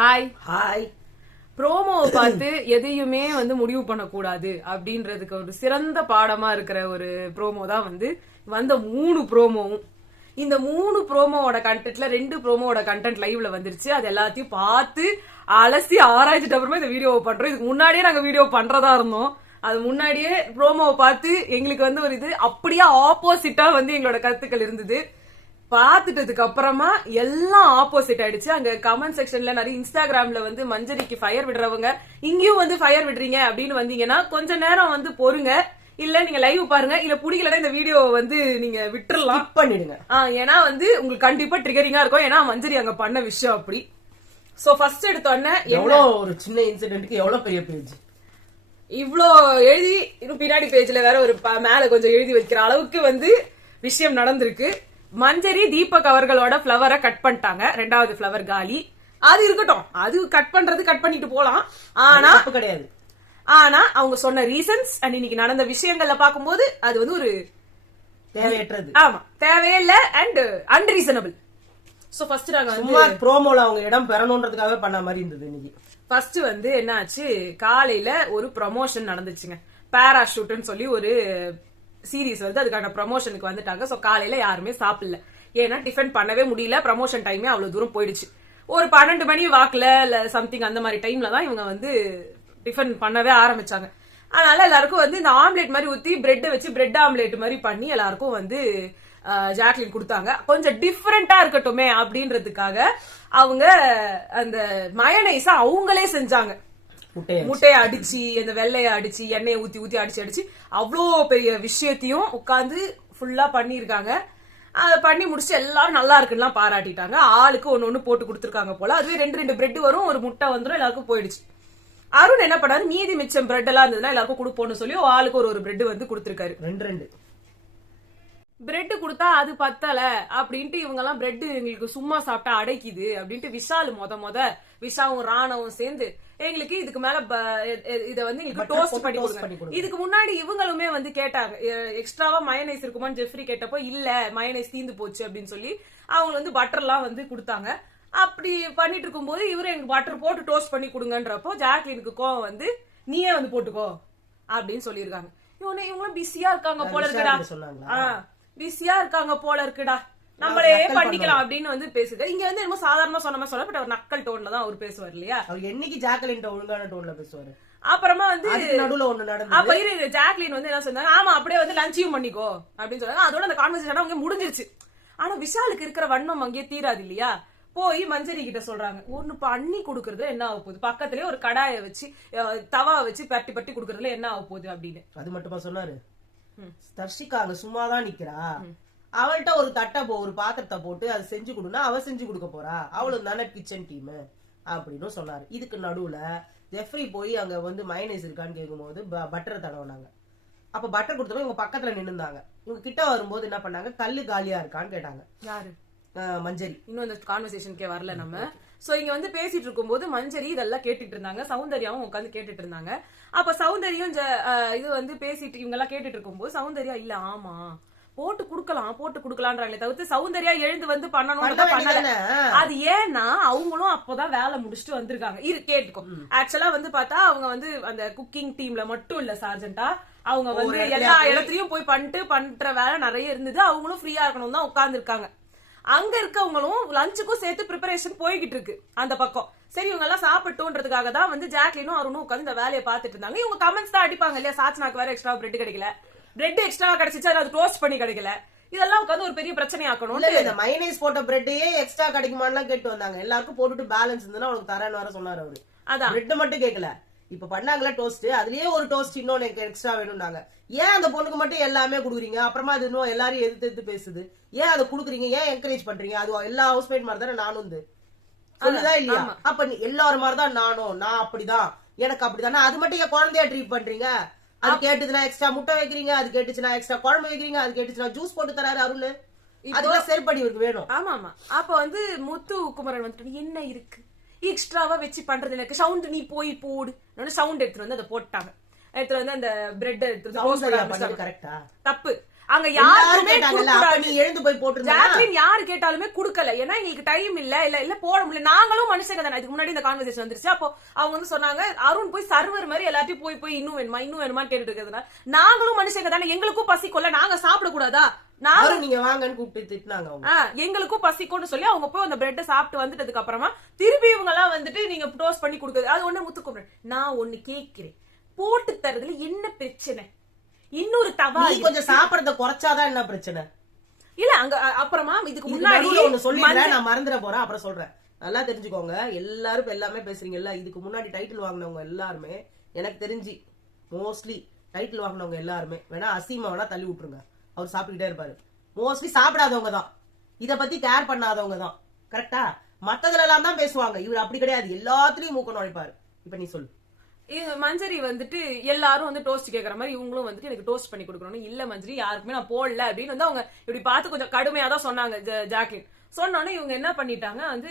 Hi hi. ப்ரோமோவை பார்த்து எதையுமே முடிவு பண்ணக்கூடாது அப்படின்றதுக்கு ஒரு சிறந்த பாடமா இருக்கிற ஒரு ப்ரோமோ தான் வந்த 3 ப்ரோமோவும். இந்த 3 ப்ரோமோவோட கண்டென்ட்ல 2 ப்ரோமோவோட கண்டென்ட் லைவ்ல வந்துருச்சு. அது எல்லாத்தையும் பார்த்து அலசி ஆராய்ச்சிட்டு அப்புறமா இந்த வீடியோவை பண்றோம். இதுக்கு முன்னாடியே நாங்க வீடியோ பண்றதா இருந்தோம். அது முன்னாடியே ப்ரோமோவை பார்த்து எங்களுக்கு ஒரு இது அப்படியே ஆப்போசிட்டா எங்களோட கருத்துக்கள் இருந்தது. பாத்துட்டதுக்கு அப்புறமா எல்லாம் ஆப்போசிட் ஆயிடுச்சு. அங்க கமெண்ட் செக்ஷன்ல நிறைய இன்ஸ்டாகிராம்ல மஞ்சரிக்கு ஃபயர் விடுறவங்க இங்கேயும் ஃபயர் விடுறீங்க அப்படின்னு வந்தீங்கன்னா கொஞ்ச நேரம் பொறுங்க. இல்ல நீங்க லைவ் பாருங்க, இல்ல புடிக்கலன்னா இந்த வீடியோ நீங்க விட்டுறலாம் பண்ணிடுங்க. ஏன்னா உங்களுக்கு கண்டிப்பா ட்ரிகரிங்கா இருக்கும். ஏன்னா மஞ்சரி அங்க பண்ண விஷயம் அப்படி. சோ ஃபர்ஸ்ட் எடுத்தோடனே எவ்வளவு ஒரு சின்ன இன்சிடென்ட்க்கு எவ்வளவு பெரிய பேஜ், இவ்ளோ எழுதி இன்னும் பின்னாடி பேஜ்ல வேற ஒரு மேல கொஞ்சம் எழுதி வைக்கிற அளவுக்கு விஷயம் நடந்திருக்கு. மஞ்சரி தீபக் அவர்களோட பிளவரை கட் பண்ணிட்டாங்க. 2வது பிளவர் காலி. அது இருக்கட்டும், அது கட் பண்றது கட் பண்ணிட்டு போலாம். ஆனா கிடையாது. ஆனா அவங்க சொன்ன ரீசன்ஸ் அண்ட் இன்னைக்கு நடந்த விஷயங்கள்ல பாக்கும்போது அது ஒரு தேவையற்றது. ஆமா, தேவையில்ல அண்ட் அன்ரீசனபிள். சோ ஃபர்ஸ்ட் நாங்க சும்மா ப்ரோமோல அவங்க இடம் பெறணும்ன்றதுக்காக பண்ண மாதிரி இருந்தது. இன்னைக்கு ஃபர்ஸ்ட் என்ன ஆச்சு, காலையில ஒரு ப்ரமோஷன் நடந்துச்சுங்க. பாராஷூட்னு சொல்லி ஒரு சீரீஸ் அதுக்கான ப்ரமோஷனுக்கு வந்துட்டாங்க. சோ காலையில யாருமே சாப்பிடல. ஏன்னா டிஃபன் பண்ணவே முடியல. ப்ரமோஷன் டைமே அவ்வளவு தூரம் போயிடுச்சு. ஒரு 12 மணி வாக்குல இல்ல சம்திங் அந்த மாதிரி டைம்ல தான் இவங்க டிஃபன் பண்ணவே ஆரம்பிச்சாங்க. அதனால எல்லாருக்கும் இந்த ஆம்லேட் மாதிரி ஊத்தி பிரெட் வச்சு பிரெட் ஆம்லேட் மாதிரி பண்ணி எல்லாருக்கும் ஜாக்லின் கொடுத்தாங்க. கொஞ்சம் டிஃபரெண்டா இருக்கட்டுமே அப்படின்றதுக்காக அவங்க அந்த மயனைஸ அவங்களே செஞ்சாங்க. முட்டைய அடிச்சு அந்த வெள்ளைய அடிச்சு எண்ணெயை ஊத்தி ஊத்தி அடிச்சு அடிச்சு அவ்வளோ பெரிய விஷயத்தையும் உட்காந்து ஃபுல்லா பண்ணிருக்காங்க. அதை பண்ணி முடிச்சு எல்லாரும் நல்லா இருக்குன்னு பாராட்டிட்டாங்க. ஆளுக்கு ஒன்னு போட்டு கொடுத்துருக்காங்க போல. அதுவே 2 பிரெட் வரும், ஒரு முட்டை வந்துடும், எல்லாருக்கும் போயிடுச்சு. அருண் என்ன பண்ணாரு, மீதி மிச்சம் பிரெட் எல்லாம் இருந்ததுன்னா எல்லாருக்கும் கொடுப்போம்னு சொல்லி ஆளுக்கு ஒரு பிரெட் கொடுத்திருக்காரு. 2 பிரெட் கொடுத்தா அது பத்தல அப்படின்ட்டு இவங்க எல்லாம் பிரெட் எங்களுக்கு சும்மா சாப்பிட்டா அடைக்குது அப்படின்ட்டு விஷால் விஷாவும் ராணவும் சேர்ந்து எங்களுக்கு இதுக்கு மேல இத எங்களுக்கு டோஸ்ட் பண்ணி கொடுங்க. இதுக்கு முன்னாடி இவங்களுமே கேட்டாங்க, எக்ஸ்ட்ராவா மயனைஸ் இருக்குமான்னு ஜெஃப்ரி கேட்டப்போ இல்ல மயனைஸ் தீந்து போச்சு அப்படின்னு சொல்லி அவங்க பட்டர் எல்லாம் கொடுத்தாங்க. அப்படி பண்ணிட்டு இருக்கும் போது இவரு எனக்கு பட்டர் போட்டு டோஸ்ட் பண்ணி கொடுங்கன்றப்போ ஜாக்லினுக்கு கோவம் நீயே போட்டுக்கோ அப்படின்னு சொல்லிருக்காங்க. இவங்களும் பிஸியா இருக்காங்க போல இருக்குடா, பிஸியா இருக்காங்க போல இருக்குடா, நம்மளே பண்ணிக்கலாம் அப்படின்னு பேசுது. இங்க என்னமோ சாதாரணமா சொன்ன மாதிரி சொல்ல, பட் அவர் நக்கல் டோன்ல தான் அவர் பேசுவார் இல்லையா. அவர் என்னைக்கு ஜாக்லின் ஒழுங்கான டோன்ல பேசுவாரு. அப்புறமா நடுவுல ஒண்ணு நடந்தது. அப்ப ஜாக்லின் என்ன சொன்னாங்க, ஆமா அப்படியே லஞ்சியும் பண்ணிக்கோ அப்படின்னு சொன்னாங்க. அதோட அந்த கான்வர்சேஷன் அவங்க முடிஞ்சிருச்சு. ஆனா விஷாலுக்கு இருக்கிற வன்மம் அங்கேயே தீராது இல்லையா. போய் மஞ்சரி கிட்ட சொல்றாங்க, ஒண்ணு பண்ணி கொடுக்கறது என்ன ஆக போகுது, பக்கத்திலே ஒரு கடாயை வச்சு தவா வச்சு பட்டி பட்டி கொடுக்கறதுல என்ன ஆக போகுது அப்படின்னு. அது மட்டுமா சொன்னாரு. தர்ஷிகா அங்க சும்மாதான் நிக்கிறா, அவள்கிட்ட ஒரு ஒரு பாத்திரத்தை போட்டு அதை செஞ்சு கொடுனா அவ செஞ்சு கொடுக்க போறா, அவளுக்கு தானே கிச்சன் டீம் அப்படின்னு சொன்னாரு. இதுக்கு நடுவுல ஜெஃப்ரி போய் அங்க மயனைஸ் இருக்கான்னு கேட்கும் போது பட்டரை தடவினாங்க. அப்ப பட்டர் கொடுத்தவங்க இவங்க பக்கத்துல நின்னுந்தாங்க. இவங்க கிட்ட வரும்போது என்ன பண்ணாங்க, கல்லு காலியா இருக்கான்னு கேட்டாங்க. யாரு? மஞ்சரி. இன்னும் இந்த கான்வர்சேஷனுக்கே வரல நம்ம. சோ இங்க பேசிட்டு இருக்கும் போது மஞ்சரி இதெல்லாம் கேட்டுட்டு இருந்தாங்க. சௌந்தர்யாவும் உட்காந்து கேட்டுட்டு இருந்தாங்க. அப்ப சௌந்தர்யம் இது பேசிட்டு இவங்க எல்லாம் கேட்டுட்டு இருக்கும் போது சௌந்தர்யா இல்ல ஆமா போட்டு குடுக்கலாம்ன்றாங்களே தவிர்த்து சௌந்தர்யா எழுந்து பண்ணணும். அது ஏன்னா அவங்களும் அப்பதான் வேலை முடிச்சுட்டு வந்திருக்காங்க. கேட்டுக்கோ, ஆக்சுவலா பார்த்தா அவங்க அந்த குக்கிங் டீம்ல மட்டும் இல்ல சார்ஜென்டா, அவங்க எல்லா இடத்துலயும் போய் பண்ற வேலை நிறைய இருந்தது. அவங்களும் ஃப்ரீயா இருக்கணும் தான் உட்கார்ந்து இருக்காங்க. அங்க இருக்கவங்களும் லஞ்சுக்கும் சேர்த்து ப்ரிப்பரேஷன் போய்கிட்டு இருக்கு அந்த பக்கம். சரி இவங்க எல்லாம் சாப்பிட்டோன்றதுக்காக தான் ஜாக்லினும் அருணும் உட்காந்து இந்த வேலையை பார்த்துட்டு இருந்தாங்க. இவங்க கமெண்ட்ஸ் தான் அடிப்பாங்க இல்லையா, சாச்சனாக்கு வேற எக்ஸ்ட்ரா பிரெட் கிடைக்கல, பிரெட் எக்ஸ்ட்ரா கிடைச்சிச்சு அது டோஸ்ட் பண்ணி கிடைக்கல, இதெல்லாம் உட்காந்து ஒரு பெரிய பிரச்சனை ஆக்கணும். இந்த மைனஸ் போட்ட பிரெட்டையே எக்ஸ்ட்ரா கிடைக்குமான்னு கேட்டு வந்தாங்க. எல்லாருக்கும் போட்டுட்டு பேலன்ஸ் இருந்ததுன்னா அவனுக்கு தரேன்னு வர சொன்னாரு அவரு. அதான் பிரெட் மட்டும் கேட்கல, இப்ப பண்ணாங்களா டோஸ்ட், அதுலயே ஒரு டோஸ்ட் இன்னொன்னு எக்ஸ்ட்ரா வேணும்னாங்க. ஏன் அந்த பொண்ணுக்கு மட்டும் எல்லாமே குடுக்குறீங்க, அப்புறமா அது இன்னும் எல்லாரும் எதிர்த்து பேசுது, ஏன் அதை குடுக்குறீங்க, ஏன் என்கரேஜ் பண்றீங்க? அது எல்லா ஹவுஸ்மேட் மாதிரி தானே நானும் சொல்லுதா இல்லையா? அப்ப எல்லாரும் மாதிரிதான் நானும், நான் அப்படிதான், எனக்கு அப்படிதானே, அது மட்டும் என் குழந்தைய ட்ரீட் பண்றீங்க. அது கேட்டுச்சுன்னா எக்ஸ்ட்ரா முட்டை வைக்கிறீங்க, அது கேட்டுச்சுன்னா எக்ஸ்ட்ரா குழம்பு வைக்கிறீங்க, அது கேட்டுச்சுன்னா ஜூஸ் போட்டு தராரு அருள். அதெல்லாம் செருப்படி இவருக்கு வேணும். ஆமா ஆமா. அப்ப முத்து குமரன் என்ன இருக்கு எக்ஸ்ட்ராவா வச்சு பண்றது, எனக்கு சவுண்ட் நீ போய் போடு சவுண்ட் எடுத்துட்டு அதை போட்டாங்க. எடுத்துட்டு அந்த பிரெட் எடுத்து தப்பு. அங்க யாருமே நீ எழுந்து போய் போட்டு ஜாக்லின் யாரு கேட்டாலுமே குடுக்கல. ஏன்னா எங்களுக்கு டைம் இல்ல போட முடியல. நாங்களும் மனுஷங்க தானே. இதுக்கு முன்னாடி இந்த கான்வர்சேஷன் வந்துருச்சு. அப்போ அவங்க வந்து சொன்னாங்க அருண் போய் சர்வர் மாதிரி எல்லாத்தையும் போய் இன்னும் வேணுமான்னு கேட்டுட்டு இருக்கிறதுனால நாங்களும் மனுஷங்க தானே, எங்களுக்கும் பசிக்கொள்ள, நாங்க சாப்பிட கூடாதா, நீங்க வாங்கன்னு கூப்பிட்டு திட்டினாங்க. எங்களுக்கும் பசிக்கும்னு சொல்லி அவங்க போய் அந்த பிரெட் சாப்பிட்டு வந்துட்டதுக்கு அப்புறமா திருப்பி இவங்க எல்லாம் வந்துட்டு நீங்க டோஸ்ட் பண்ணி கொடுக்குறது. அது ஒண்ணு முத்துக்குமரன், நான் ஒண்ணு கேட்கிறேன், போட்டு தரதுல என்ன பிரச்சனை? இன்னொரு தவா கொஞ்சம் சாப்பிடறத குறைச்சாதான் என்ன பிரச்சனை இல்ல அங்க. அப்புறமா இதுக்கு முன்னாடி ஒண்ணு சொல்லிடுறேன், நான் மறந்துட போறேன், அப்புறம் சொல்றேன். நல்லா தெரிஞ்சுக்கோங்க, எல்லாரும் எல்லாமே பேசுறீங்கல்ல. இதுக்கு முன்னாடி டைட்டில் வாங்கினவங்க எல்லாருமே எனக்கு தெரிஞ்சு மோஸ்ட்லி டைட்டில் வாங்கினவங்க எல்லாருமே வேணா அசீமா வேணா தள்ளி விட்டுருங்க, அவர் சாப்பிட்டுக்கிட்டே இருப்பாரு. மோஸ்ட்லி சாப்பிடாதவங்க தான், இத பத்தி கேர் பண்ணாதவங்க தான். கரெக்டா? மத்ததுல எல்லாம் தான் பேசுவாங்க, இவர் அப்படி கிடையாது, எல்லாத்துலயும் மூக்க நுழைப்பாரு. இப்ப நீ சொல்லு. மஞ்சரி வந்துட்டு எல்லாரும் வந்து டோஸ்ட் கேக்குற மாதிரி இவங்களும் வந்துட்டு எனக்கு டோஸ்ட் பண்ணி கொடுக்கணும். இல்ல மஞ்சரி யாருக்குமே நான் போடல அப்படின்னு வந்து அவங்க இப்படி பார்த்து கொஞ்சம் கடுமையா தான் சொன்னாங்க. ஜாக்லின் சொன்னோன்னே இவங்க என்ன பண்ணிட்டாங்க வந்து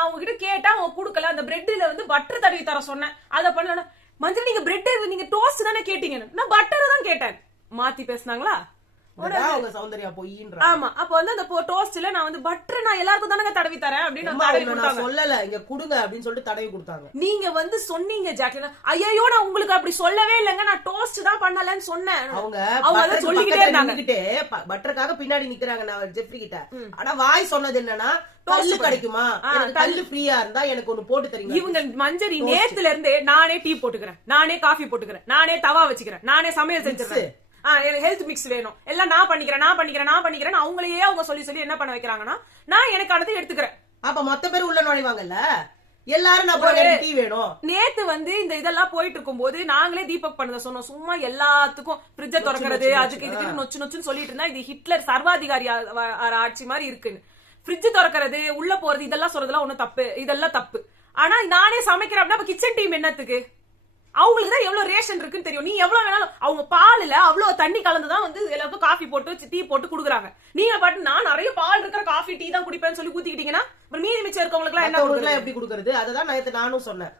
அவங்க கிட்ட கேட்டா அவங்க குடுக்கல. அந்த பிரெட்ல வந்து பட்டர் தடவி தர சொன்னேன், அதை பண்ண. மஞ்சரி நீங்க பிரெட் நீங்க டோஸ்ட் தானே கேட்டீங்க, நான் பட்டர் தான் கேட்டேன். மாத்தி பேசினாங்களா? ஆமா. அப்ப வந்து அந்த டோஸ்ட்ல நான் வந்து பட்டர் நான் எல்லாருக்கும் தானங்க தடவி தரேன் அப்படின்னு சொல்லல, இங்க குடுங்க அப்படின்னு சொல்லிட்டு தடவி கொடுத்தாங்க. நீங்க வந்து சொன்னீங்க ஜாக்லின், ஐயோ நான் உங்களுக்கு அப்படி சொல்லவே இல்லங்க, நான் டோஸ்ட் தான் பண்ணலன்னு சொன்னேன். அவங்க சொல்லிக்கிட்டே இருந்தாங்க, பட்டருக்காக பின்னாடி நிக்கிறாங்க நான் ஜெஃப்ரி கிட்ட. ஆனா வாய் சொன்னது என்னன்னா கல்லு கிடைக்குமா, கல்லு ஃப்ரீயா இருந்தா எனக்கு ஒண்ணு போட்டு தரீங்க. இவங்க மஞ்சரி நேத்துல இருந்து நானே டீ போட்டுக்கிறேன், நானே காஃபி போட்டுக்கிறேன், நானே தவா வச்சுக்கிறேன், நானே சமையல் செஞ்சிருக்கேன், எனக்கு ஹெல்த் மிக்ஸ் வேணும், எல்லாம் நான் பண்ணிக்கிறேன் அவங்களையே அவங்க சொல்லி என்ன பண்ண வைக்கிறாங்கன்னா நான் எனக்கு அடுத்து எடுத்துக்கிறேன். அப்ப மொத்த பேர் உள்ள நுழைவாங்கல்ல, எல்லாரும் நான் டீ வேணும். நேத்து வந்து இந்த இதெல்லாம் போயிட்டு இருக்கும் போது நாங்களே தீபக் பண்ணத சொன்னோம், சும்மா எல்லாத்துக்கும் ஃப்ரிட்ஜ திறக்கிறது அதுக்கு இதுக்கு நொச்சுன்னு சொல்லிட்டு இருந்தா இது ஹிட்லர் சர்வாதிகாரி ஆட்சி மாதிரி இருக்குன்னு. ஃப்ரிட்ஜ் திறக்கிறது உள்ள போறது இதெல்லாம் சொல்றதுலாம் ஒண்ணும் தப்பு, இதெல்லாம் தப்பு. ஆனா நானே சமைக்கிறேன் அப்படின்னா கிச்சன் டீம் என்னத்துக்கு? அவங்களுக்கு தான் எவ்வளவு ரேஷன் இருக்குன்னு தெரியும். நீ எவ்வளவு வேணாலும் அவங்க பாலுல அவ்வளவு தண்ணி கலந்துதான் வந்து எல்லாருக்கும் காஃபி போட்டு டீ போட்டு குடுக்குறாங்க. நீங்க பாட்டு நான் நிறைய பால் இருக்கிற காஃபி டீ தான் குடிப்பேன்னு சொல்லி ஊத்திக்கிட்டீங்கன்னா மீதி மிச்சம் இருக்கவங்களுக்கு எல்லாம் என்ன எப்படி குடுக்கறது? அததான் நானும் சொன்னேன்,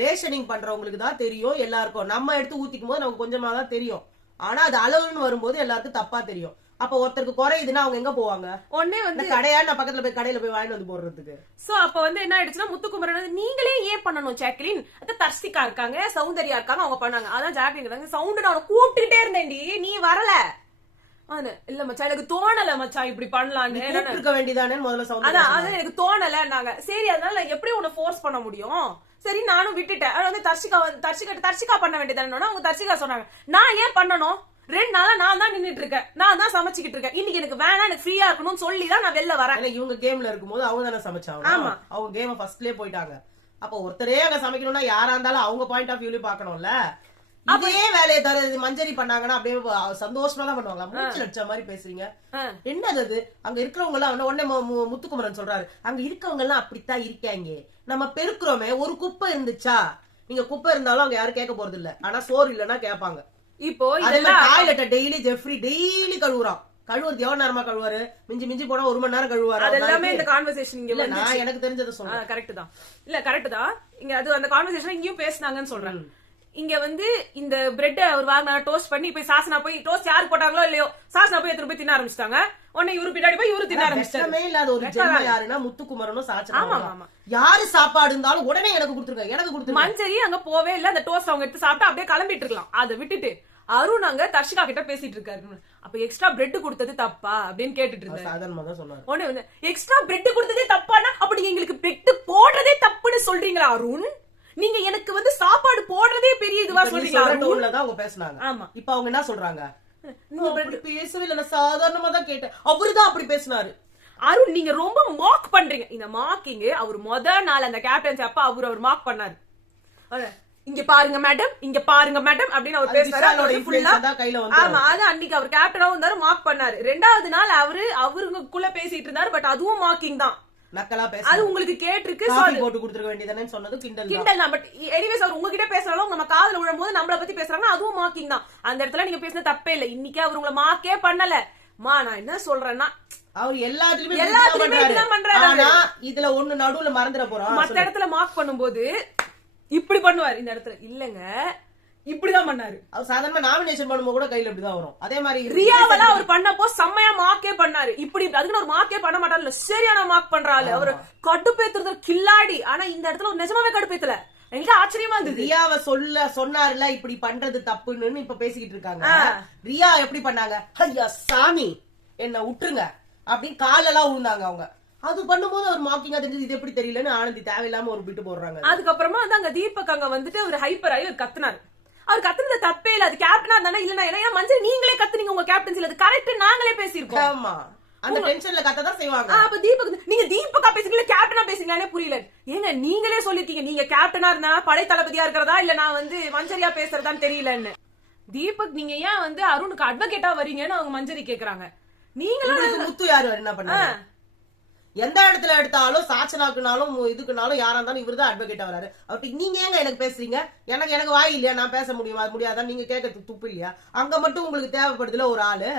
ரேஷனிங் பண்றவங்களுக்கு தான் தெரியும். எல்லாருக்கும் நம்ம எடுத்து ஊத்திக்கும் போது நமக்கு கொஞ்சமா தான் தெரியும். ஆனா அது அளவுன்னு வரும்போது எல்லாருக்கும் தப்பா தெரியும். அப்ப ஒருத்தருக்கு குறையுதுன்னா அவங்க எங்க போவாங்க? ஒன்னே வந்து கடையா நான் பக்கத்துல போய் கடையில போய் வாங்கிட்டு வந்து போடுறதுக்கு. சோ அப்ப வந்து என்ன ஆயிடுச்சுன்னா முத்துக்குமரன் நீங்களே ஏன் பண்ணணும் ஜாக்லின், தர்சிகா இருக்காங்க, சௌந்தர்யா இருக்காங்க, அவங்க பண்ணாங்க. அதான் ஜாக்லின் சவுண்ட் நான் கூப்பிட்டுட்டே இருந்தேன்டி, நீ வரல. இல்ல மச்சா எனக்கு தோணல மச்சா இப்படி பண்ணலான்னு இருக்க வேண்டியதானே முதல்ல சவுண்ட். அதான் எனக்கு தோணலன்னாங்க. சரி அதனால எப்படி உன்னை ஃபோர்ஸ் பண்ண முடியும்? சரி நானும் விட்டுட்டேன். வந்து தர்சிகா பண்ண வேண்டியதானே. அவங்க தர்சிகா சொன்னாங்க நான் ஏன் பண்ணணும், 2 நாளா நான் தான் நின்னுட்டு இருக்கேன், நான் தான் சமைச்சுக்கிட்டு இருக்கேன், இன்னைக்கு எனக்கு வேணா எனக்கு ஃப்ரீயா இருக்கணும்னு சொல்லி தான் நான் வெளில வரேன். இவங்க கேம்ல இருக்கும்போது அவங்க தானே சமைச்சாங்க. ஆமா அவங்க கேம் ஃபர்ஸ்ட்லயே போயிட்டாங்க. அப்ப ஒருத்தரே அங்க சமைக்கணும்னா யாரா இருந்தாலும் அவங்க பாயிண்ட் ஆஃப் வியூல பாக்கணும்ல. அதே வேலையை தர மஞ்சரி பண்ணாங்கன்னா அப்படியே சந்தோஷமா தான் பண்ணுவாங்க. மூச்சு லட்ச மாதிரி பேசுறீங்க, என்னது அது? அங்க இருக்கிறவங்க எல்லாம் உடனே முத்துக்குமரன் சொல்றாரு, அங்க இருக்கவங்க எல்லாம் அப்படித்தான் இருக்காங்க, நம்ம பெருக்குறோமே ஒரு குப்பை இருந்துச்சா, நீங்க குப்பை இருந்தாலும் அங்க யாரும் கேட்க போறது இல்ல, ஆனா சோறு இல்லன்னா கேட்பாங்க. இப்போ டாய்லெட்ட டெய்லி ஜெஃப்ரி டெய்லி கழுவுறான். கழுவுறது எவ்வளவு நேரமா கழுவாரு? மிஞ்சி போனா 1 மணி நேரம் கழுவாரு. அது எல்லாமே இந்த கான்வர்சேஷன் இங்க இல்ல, நான் எனக்கு தெரிஞ்சதை சொல்றேன். கரெக்ட் தான். இல்ல கரெக்ட் தான். இங்க அது அந்த கான்வர்சேஷன் இங்கேயும் பேசினாங்கன்னு சொல்றேன். இங்க வந்து இந்த பிரெட் அவர் வாங்கினா டோஸ்ட் பண்ணி போய் சாசனா போய் டோஸ்ட் யாரு போட்டாங்களோ இல்லையோ சாசனா போய் எடுத்து போய் தின்ன ஆரம்பிச்சிட்டாங்க. உடனே இவரு பின்னாடி போய் இவரு தின்ன ஆரம்பிச்சிட்டாங்க. இல்லாத ஒரு ஜென்மம் யாருன்னா முத்துக்குமரனும் சாச்சனா. யாரு சாப்பாடு இருந்தாலும் உடனே எனக்கு கொடுத்துருங்க. மஞ்சரி அங்க போவே இல்ல. அந்த டோஸ்ட் அவங்க எடுத்து சாப்பிட்டு அப்படியே கிளம்பிட்டு இருக்கலாம். அதை விட்டுட்டு அருண் அங்க தர்ஷிகா கிட்ட பேசிட்டு இருக்காரு. அப்ப எக்ஸ்ட்ரா பிரெட் கொடுத்தது தப்பா அப்படின்னு கேட்டுட்டு இருந்தாரு. உடனே வந்து எக்ஸ்ட்ரா பிரெட் கொடுத்ததே தப்பானா அப்படி எங்களுக்கு பிரெட் போடுறதே தப்புன்னு சொல்றீங்களா அருண்? நீங்க எனக்கு வந்து சாப்பாடு போடுறதே பெரிய இதுவா சொல்றீங்க. அவங்க பேசினாங்க. ஆமா இப்ப அவங்க என்ன சொல்றாங்க, பேசவே இல்ல, நான் சாதாரணமா தான் கேட்டேன், அவருதான் அப்படி பேசினாரு. அருண் நீங்க ரொம்ப மார்க் பண்றீங்க. இந்த மார்க்கிங் அவர் முதல் நாள் அந்த கேப்டன்சி அப்ப அவர் மார்க் பண்ணாரு. இங்க பாருங்க மேடம், இங்க பாருங்க மேடம் அப்படின்னு அவர் பேசுறாரு. ஆமா அது அன்னைக்கு அவர் கேப்டனா இருந்தாரு, மார்க் பண்ணாரு. 2வது நாள் அவருக்குள்ள பேசிட்டு இருந்தாரு. பட் அதுவும் மார்க்கிங் தான். அது உங்களுக்கு கேட்டிருக்கு, போட்டு கொடுத்துக்க வேண்டியதானே சொன்னது கிண்டல் தான். பட் எனிவேஸ் அவர் உங்ககிட்ட பேசுறாலும் நம்ம காதுல விழும்போது நம்மள பத்தி பேசுறாங்கன்னா அதுவும் மார்க்கிங் தான். அந்த இடத்துல நீங்க பேசின தப்பே இல்ல. இன்னைக்கு அவர் உங்களை மார்க்கே பண்ணல. நான் என்ன சொல்றேன்னா அவர் எல்லாத்துலயுமே பண்றாரு. இதுல ஒண்ணு நடுவுல மறந்துட போறோம். மத்த இடத்துல மார்க் பண்ணும்போது இப்படி பண்ணுவார். இந்த இடத்துல இல்லங்க இப்படிதான் பண்ணாரு. அவர் சாதாரண நாமினேஷன் பண்ணும்போது கூட கையில இப்படிதான் வரும். அதே மாதிரி ரியாவெல்லாம் அவர் பண்ணப்போ செம்மையா மார்க்கே பண்ணாரு. இப்படி அதுக்குன்னு ஒரு மார்க்கே பண்ண மாட்டாரு, சரியான மார்க் பண்றாரு. அவர் கடுப்பேத்துறது கில்லாடி. ஆனா இந்த இடத்துல ஒரு நிஜமாவே கடுப்பேத்தல. எங்களுக்கு ஆச்சரியமா இருந்தது. ரியாவை சொன்னாருல இப்படி பண்றது தப்புன்னு இப்ப பேசிக்கிட்டு இருக்காங்க. ரியா எப்படி பண்ணாங்க, ஐயா சாமி என்ன விட்டுருங்க அப்படின்னு காலெல்லாம் விழுந்தாங்க அவங்க. அது பண்ணும்போது அவர் மார்க்கிங்கா தெரிஞ்சது, இது எப்படி தெரியலன்னு ஆனந்தி தேவையில்லாம ஒரு பிட்டு போடுறாங்க. அதுக்கப்புறமா வந்து அங்க தீபக் அங்க வந்துட்டு அவர் ஹைப்பர் ஆகி ஒரு கத்துனாரு. அவர் கத்துனது தப்பே இல்ல, அது கேப்டனா இருந்தா இல்ல மஞ்சள் நீங்களே கத்துனீங்க உங்க கேப்டன்சில, அது கரெக்ட் நாங்களே பேசியிருக்கோம். ஆமா, அந்த டென்ஷன்ல கத்ததான் செய்வாங்க. அப்ப தீபக் நீங்க தீபக்கா பேசுறீங்களா கேப்டனா பேசுறீங்களானே புரியல. ஏங்க நீங்களே சொல்லிருக்கீங்க நீங்க கேப்டனா இருந்தா படை தளபதியா இருக்கிறதா இல்ல நான் வந்து மஞ்சரியா பேசுறதான்னு தெரியலன்னு. தீபக் நீங்க ஏன் வந்து அருணுக்கு அட்வொகேட்டா வரீங்கன்னு அவங்க மஞ்சரி கேக்குறாங்க. நீங்களும் முத்து யாரு என்ன பண்ணாங்க, எந்த இடத்துல எடுத்தாலும் சாட்சனாக்குனாலும் இதுக்குனாலும் யாரா இருந்தாலும் இவரு தான் அட்வொகேட்டா வராரு. அவர்கிட்ட நீங்க ஏங்க எனக்கு பேசுறீங்க, எனக்கு வாய் இல்லையா, நான் பேச முடியாதான் நீங்க கேட்கறதுக்கு துப்பு இல்லையா, அங்க மட்டும் உங்களுக்கு தேவைப்படுதுல ஒரு ஆளு.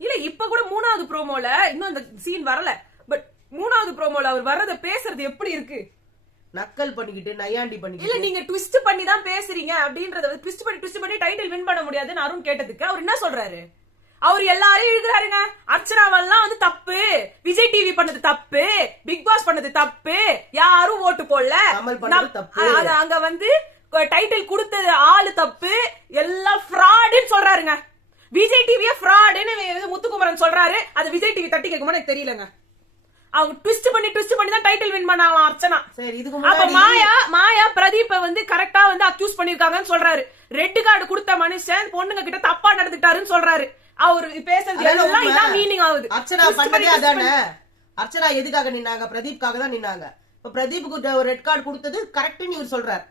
இல்ல இப்ப கூட 3வது ப்ரோமோல இன்னும் அந்த சீன் வரல, பட் 3வது ப்ரோமோல அவர் வர்றத பேசுறது எப்படி இருக்கு, நக்கல் பண்ணிக்கிட்டு நையாண்டி பண்ணிக்கிட்டு. இல்ல நீங்க ட்விஸ்ட் பண்ணி தான் பேசுறீங்க அப்படின்றத ட்விஸ்ட் பண்ணி டைட்டில் வின் பண்ண முடியாதுன்னு அருண் கேட்டதுக்கு அவர் என்ன சொல்றாரு, அவர் எல்லாரையும் இழுக்கிறாருங்க. அர்ச்சனாவெல்லாம் வந்து தப்பு, விஜய் டிவி பண்ணது தப்பு, பிக் பாஸ் பண்ணது தப்பு, யாரும் ஓட்டு போடல, அங்க வந்து டைட்டில் கொடுத்தது ஆளு தப்பு, எல்லாம் ஃப்ராடுன்னு சொல்றாருங்க. விஜய் டிவியே ஃப்ராடுன்னு முத்துக்குமரன் சொல்றாரு. அது விஜய் டிவி தட்டி கேட்குமா எனக்கு தெரியலங்க. அவங்க ட்விஸ்ட் பண்ணி தான் டைட்டில் வின் பண்ணாங்களாம் அர்ச்சனா. சரி, இதுக்கு அப்ப மாயா பிரதீப்ப வந்து கரெக்டா வந்து அக்யூஸ் பண்ணிருக்காங்கன்னு சொல்றாரு. ரெட் கார்டு கொடுத்த மனுஷன் பொண்ணுங்க கிட்ட தப்பா நடந்துட்டாருன்னு சொல்றாரு. அவரு பேசுறது எல்லாம் இதான் மீனிங் ஆகுது. அர்ச்சனா பண்ணதே அதானே. அர்ச்சனா எதுக்காக நின்னாங்க, பிரதீப்காக தான் நின்னாங்க. இப்ப பிரதீப்புக்கு ஒரு ரெட் கார்டு கொடுத்தது கரெக்ட்னு இவர் சொல்றாரு.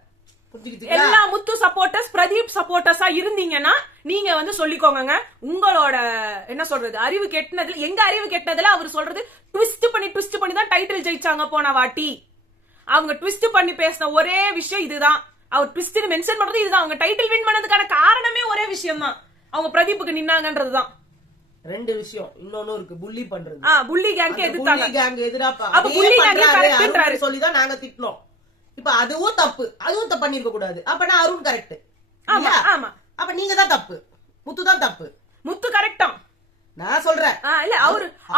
எல்லா முத்து சப்போர்ட்டர்ஸ் பிரதீப் சப்போர்ட்டர்ஸா இருந்தீங்கன்னா நீங்க வந்து சொல்லிக்கோங்க. உங்களோட என்ன சொல்றது அறிவு கெட்டதுல, எங்க அறிவு கெட்டதுல அவர் சொல்றது ட்விஸ்ட் பண்ணி தான் டைட்டில் ஜெயிச்சாங்க போன வாட்டி. அவங்க ட்விஸ்ட் பண்ணி பேசின ஒரே விஷயம் இதுதான். அவர் ட்விஸ்ட் மென்ஷன் பண்றது இதுதான். அவங்க டைட்டில் வின் பண்ணதுக்கான காரணமே ஒரே விஷயம் தான், அவங்க பிரதீப்புக்கு நின்னாங்கன்றதுதான். ரெண்டு விஷயம் இன்னொன்னு இருக்கு, புள்ளி பண்றது. புள்ளி கேங்க்கு எதிர்த்தாங்க. புள்ளி கேங் எதிராப்பா அப்ப புள்ளி கேங்க் கரெக்ட்ன்றாரு சொல்லிதான் நாங்க திட்டனோம். இப்ப அதுவும் தப்பு, அதுவும் தப்பு பண்ணிருக்க கூடாது. அப்பனா அருண் கரெக்ட். ஆமா ஆமா, அப்ப நீங்க தான் தப்பு, முத்து தான் தப்பு. முத்து கரெக்டா நான் சொல்றேன். இல்ல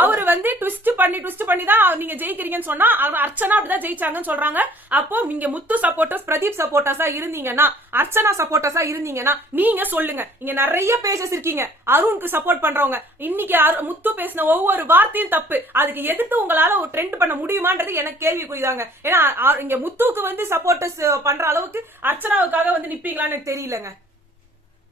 அவரு வந்து ட்விஸ்ட் பண்ணி தான் நீங்க ஜெயிக்கிறீங்கன்னு சொன்னா அர்ச்சனா அப்படிதான் ஜெயிச்சாங்கன்னு சொல்றாங்க. அப்போ நீங்க முத்து சப்போர்ட்டர்ஸ் பிரதீப் சப்போர்ட்டர்ஸா இருந்தீங்கன்னா, அர்ச்சனா சப்போர்ட்டர்ஸா இருந்தீங்கன்னா நீங்க சொல்லுங்க. இங்க நிறைய பேஜஸ் இருக்கீங்க அருணுக்கு சப்போர்ட் பண்றவங்க. இன்னைக்கு முத்து பேசின ஒவ்வொரு வார்த்தையும் தப்பு, அதுக்கு எதிர்த்து உங்களால ஒரு ட்ரெண்ட் பண்ண முடியுமான்றது எனக்கு கேள்விக்குறிதாங்க. ஏன்னா இங்க முத்துக்கு வந்து சப்போர்ட்டர்ஸ் பண்ற அளவுக்கு அர்ச்சனாவுக்காக வந்து நிப்பீங்களான்னு எனக்கு தெரியலங்க.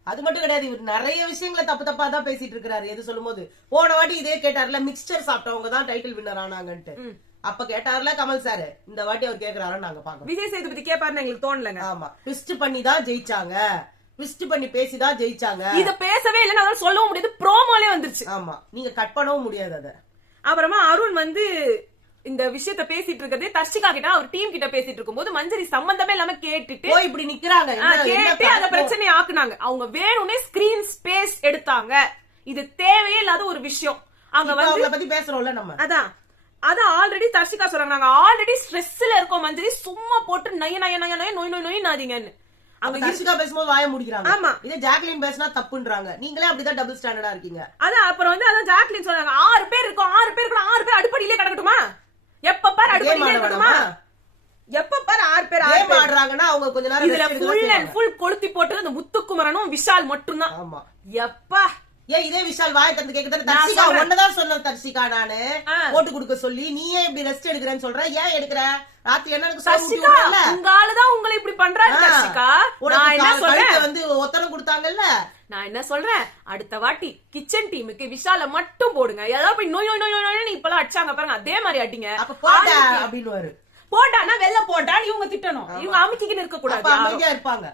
அது மட்டும் கிடையாது, இவர் நிறைய விஷயங்களை தப்பா தான் பேசிட்டு இருக்காரு. எது சொல்லும் போது போன வாட்டி இதே கேட்டார்ல, மிக்சர் சாப்பிட்டவங்க தான் டைட்டில் வின்னர் ஆனாங்கன்ட்டு. அப்ப கேட்டார்ல கமல் சார், இந்த வாட்டி அவர் கேக்குறாரு நாங்க பாக்கோம். விஜய் சேதுபதி கேப்பாருன்னு எங்களுக்கு தோணலங்க. ஆமா, ட்விஸ்ட் பண்ணி தான் ஜெயிச்சாங்க, ட்விஸ்ட் பண்ணி பேசிதான் ஜெயிச்சாங்க. இத பேசவே இல்லைன்னு சொல்லவும் முடியாது, ப்ரோமோலே வந்துருச்சு. ஆமா, நீங்க கட் பண்ணவும் முடியாது அத. அப்புறமா அருண் வந்து இந்த விஷயத்த பேசிட்டு இருக்கிறதே தர்ஷிகா கிட்ட அவர் டீம் கிட்ட பேசிட்டு இருக்கும்போது மஞ்சரி சம்பந்தமே இல்லாம கேட்டுட்டு இப்படி நிக்கிறாங்க, கேட்டு அந்த பிரச்சனையை ஆக்குனாங்க. அவங்க வேணும்னே ஸ்கிரீன் ஸ்பேஸ் எடுத்தாங்க. இது தேவையே இல்லாத ஒரு விஷயம். அங்க வந்து பத்தி பேசுறோம்ல நம்ம, அதான் ஆல்ரெடி தர்ஷிகா சொல்றாங்க, நாங்க ஆல்ரெடி ஸ்ட்ரெஸ்ல இருக்கோம் மஞ்சரி, சும்மா போட்டு நோய் நாதீங்கன்னு. அவங்க தர்ஷிகா பேசும்போது வாய முடிக்கிறாங்க. ஆமா, இதே ஜாக்லின் பேசினா தப்புன்றாங்க. நீங்களே அப்படிதான் டபுள் ஸ்டாண்டர்டா இருக்கீங்க. அதான் அப்புறம் வந்து அதான் ஜாக்லின் சொல்றாங்க, 6 பேர் இருக்கோம், 6 பேர் 6 பேர் அடுப்படியிலே கிடக்கட்டுமா, எப்ப பாரு அடுப்படியிலே கிடக்கட்டுமா, எப்ப பாரு 6 பேர் ஆடுறாங்கன்னா அவங்க கொஞ்ச நேரம் இதுல ஃபுல் அண்ட் ஃபுல் கொளுத்தி போட்டு அந்த முத்துக்குமரனும் விஷால் மட்டும்தான். ஆமா, எப்பா ஏன் இதே விஷால் வாய தந்து கேக்குறது, தர்ஷிகா ஒன்னதான் சொன்ன தர்ஷிகா நானு போட்டு கொடுக்க சொல்லி, நீ ஏன் இப்படி ரெஸ்ட் எடுக்கிறேன்னு சொல்ற, ஏன் எடுக்கிற, ராத்திரி என்ன உங்க ஆளுதான் உங்களை இப்படி பண்றாரு தர்ஷிகா. நான் என்ன சொல்றேன், வந்து ஒத்தனம் கொடுத்தாங்கல்ல, நான் என்ன சொல்றேன், அடுத்த வாட்டி கிச்சன் டீமுக்கு விஷால மட்டும் போடுங்க. ஏதாவது போய் நோய் இப்பெல்லாம் அடிச்சாங்க பாருங்க, அதே மாதிரி அடிங்க. அப்படின்னு போட்டானா வெளில போட்டான்னு இவங்க திட்டணும், இவங்க அமைக்கின்னு இருக்க கூடாது, அமைதியா இருப்பாங்க.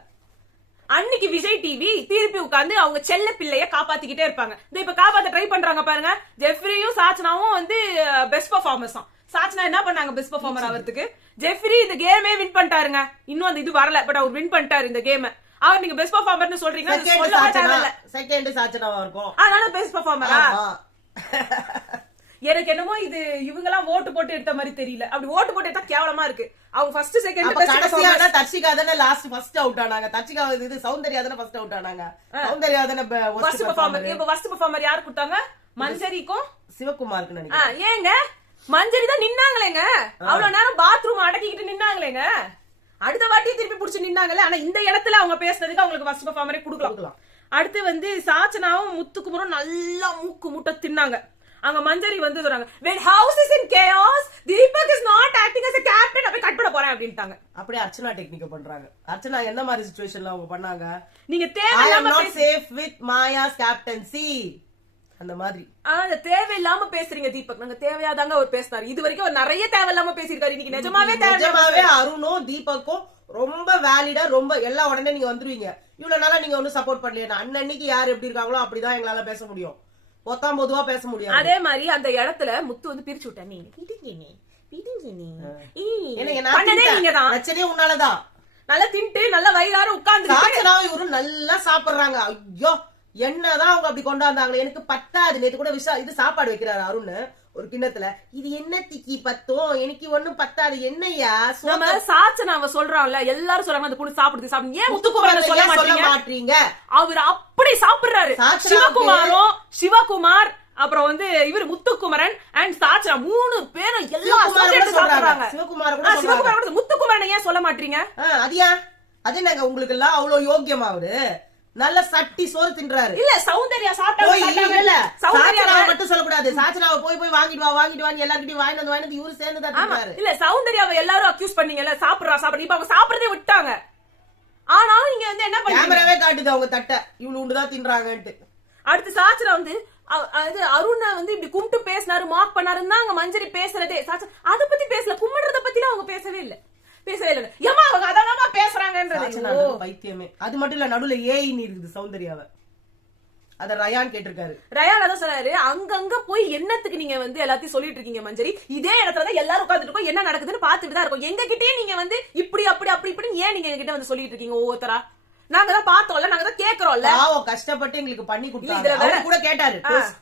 அன்னைக்கு விஜய் டிவி திருப்பி உட்கார்ந்து அவங்க செல்ல பிள்ளைய காப்பாத்திக்கிட்டே இருப்பாங்க. இப்ப காப்பாத்த ட்ரை பண்றாங்க பாருங்க. ஜெஃப்ரியும் சாச்சனாவும் வந்து பெஸ்ட் பெர்ஃபார்மன்ஸ் தான். சாச்சனா என்ன பண்ணாங்க பெஸ்ட் பெர்ஃபார்மர் ஆகிறதுக்கு, ஜெஃப்ரி இந்த கேமே வின் பண்ணிட்டாருங்க. இன்னும் அந்த இது வரல, பட் அவர் வின் பண்ணிட்டாரு இந்த கேம். அவர் நீங்க பெஸ்ட் பெர்ஃபார்மர்னு சொல்றீங்க, செகண்ட் சாச்சனாவா இருக்கும், அதனால பெஸ்ட் பெர்ஃபார்மரா. எனக்கு என்னமோ இது இவங்க எல்லாம் ஓட்டு போட்டு எடுத்த மாதிரி தெரியல. அப்படி ஓட்டு போட்டு எடுத்தா கேவலமா இருக்கு. அவங்க ஃபர்ஸ்ட் செகண்ட் கடைசியா தர்ஷிகா தானே லாஸ்ட் ஃபர்ஸ்ட் அவுட் ஆனாங்க. தர்ஷிகா இது சௌந்தர்யா தானே ஃபர்ஸ்ட் அவுட் ஆனாங்க. சௌந்தர்யா தானே ஃபர்ஸ்ட் பெர்ஃபார்மர். இப்ப ஃபர்ஸ்ட் பெர்ஃபார்மர் யார் கொடுத்தாங்க? மஞ்சரிக்கும் சிவகுமாருக்கு நினைக்கிறேன். ஏங்க மஞ்சரி தான் நின்னாங்களேங்க, அவ்வளவு நேரம் பாத்ரூம் அடக்கிக்கிட்டு நின்னாங்களேங்க. அடுத்த வாட்டி திருப்பி புடிச்சு நின்னாங்களே. ஆனா இந்த இடத்துல அவங்க பேசுனதுக்கு அவங்களுக்கு ஃபர்ஸ்ட் பெர்ஃபார்மரே கொடுக்கலாம். அடுத்து வந்து சாச்சனாவும் முத்துக்குமரும் நல்லா மூக்கு முட்டை தின்னாங்க. அங்க மஞ்சரி வந்து சொல்றாங்க, when house is in chaos, Deepak is not acting as a captain. அப்படியே கட் பண்ண போறேன் அப்படின்ட்டாங்க. அப்படியே அர்ச்சனா டெக்னிக்க பண்றாங்க. அர்ச்சனா என்ன மாதிரி சிச்சுவேஷன்ல அவங்க பண்ணாங்க? நீங்க தேவையில்லாம சேஃப் வித் மாயாஸ் கேப்டன்சி அந்த மாதிரி தேவையில்லாம பேசுறீங்க தீபக். நாங்க தேவையாதாங்க அவர் பேசினாரு. இது வரைக்கும் அவர் நிறைய தேவையில்லாம பேசிருக்காரு. இன்னைக்கு நிஜமாவே அருணும் தீபக்கும் ரொம்ப வேலிடா ரொம்ப எல்லா உடனே நீங்க வந்துருவீங்க. இவ்வளவு நாளா நீங்க ஒன்னும் சப்போர்ட் பண்ணலையா? அன்னைக்கு யாரு எப்படி இருக்காங்களோ அப்படிதான் எங்களால பேச முடியும். பொத்தாம் பொதுவா பேச முடியும். அதே மாதிரி அந்த இடத்துல முத்து வந்து பிரிச்சு விட்டேன். பிரச்சனையே உன்னாலதான். நல்லா தின்ட்டு நல்ல வயிறார உட்கார்ந்து இவரும் நல்லா சாப்பிடுறாங்க. ஐயோ என்னதான் அவங்க அப்படி கொண்டாந்தாங்களே எனக்கு பத்தாது. நேத்து கூட இது சாப்பாடு வைக்கிறாரு அருண் ஒரு கிண்ணத்துல. இது என்ன திக்கி பத்தும் எனக்கு ஒண்ணும் பத்தாது. என்னையா சாச்சனாவ சொல்றான்ல, எல்லாரும் சொல்றாங்க அந்த பொண்ணு சாப்பிடுது சாப்பிடு. ஏன் முத்துக்குமார சொல்ல மாட்டீங்க? அவர் அப்படி சாப்பிடுறாரு. சிவகுமார் அப்புறம் வந்து இவர் முத்துக்குமரன் அண்ட் சாச்சனா 3 பேரும் எல்லாம் சாப்பிடுறாங்க. சிவகுமார் முத்துக்குமரனை ஏன் சொல்ல மாட்டீங்க? அது நாங்க உங்களுக்கு எல்லாம் அவ்வளவு யோக்கியமா அவரு நல்ல சட்டி சோறு தின்றாரு. இல்ல சௌந்தர்யா சாப்பிட்டாங்க. சாச்சனாவை மட்டும் சொல்லக்கூடாது. சாச்சனாவை போய் வாங்கிட்டு வா எல்லார்கிட்டயும் வாங்கிட்டு வந்து இவரு சேர்ந்துதான் தின்றாரு. இல்ல சௌந்தர்யாவை எல்லாரும் அக்யூஸ் பண்ணீங்கல்ல, சாப்பிடுறா. இப்ப அவங்க சாப்பிடறதே விட்டாங்க. ஆனாலும் நீங்க வந்து என்ன பண்ணீங்க? கேமராவே காட்டுது அவங்க தட்டை இவ்வளவு உண்டுதான் தின்றாங்கன்ட்டு. அடுத்து சாச்சனா வந்து அருண வந்து இப்படி கும்பிட்டு பேசினாரு, மார்க் பண்ணாருன்னா அங்க மஞ்சரி பேசுறதே. அத பத்தி பேசல, கும்பிடுறத பத்தி அவங்க பேசவே இல்ல. ஏமா அவங்க அதான் பேசுறாங்கன்றது பைத்தியமே. அது மட்டும் இல்ல, நடுவுல ஏன்னு இருக்குது சௌந்தர்யாவை. அத ரயான் கேட்டிருக்காரு. ரயான் அதான் சொல்றாரு, அங்கங்க போய் என்னத்துக்கு நீங்க வந்து எல்லாத்தையும் சொல்லிட்டு இருக்கீங்க மஞ்சரி? இதே இடத்துலதான் எல்லாரும் உட்காந்துட்டு இருக்கோம், என்ன நடக்குதுன்னு பாத்துட்டு தான் இருக்கோம். எங்க கிட்டே நீங்க வந்து இப்படி இப்படி ஏன் நீங்க எங்க கிட்ட வந்து சொல்லிட்டு இருக்கீங்க ஒவ்வொருத்தரா? நாங்க தான் பார்த்தோம்ல, நாங்க தான் கேக்குறோம்ல. கஷ்டப்பட்டு எங்களுக்கு பண்ணி கொடுத்தாங்க. அவரு கூட கேட்டாரு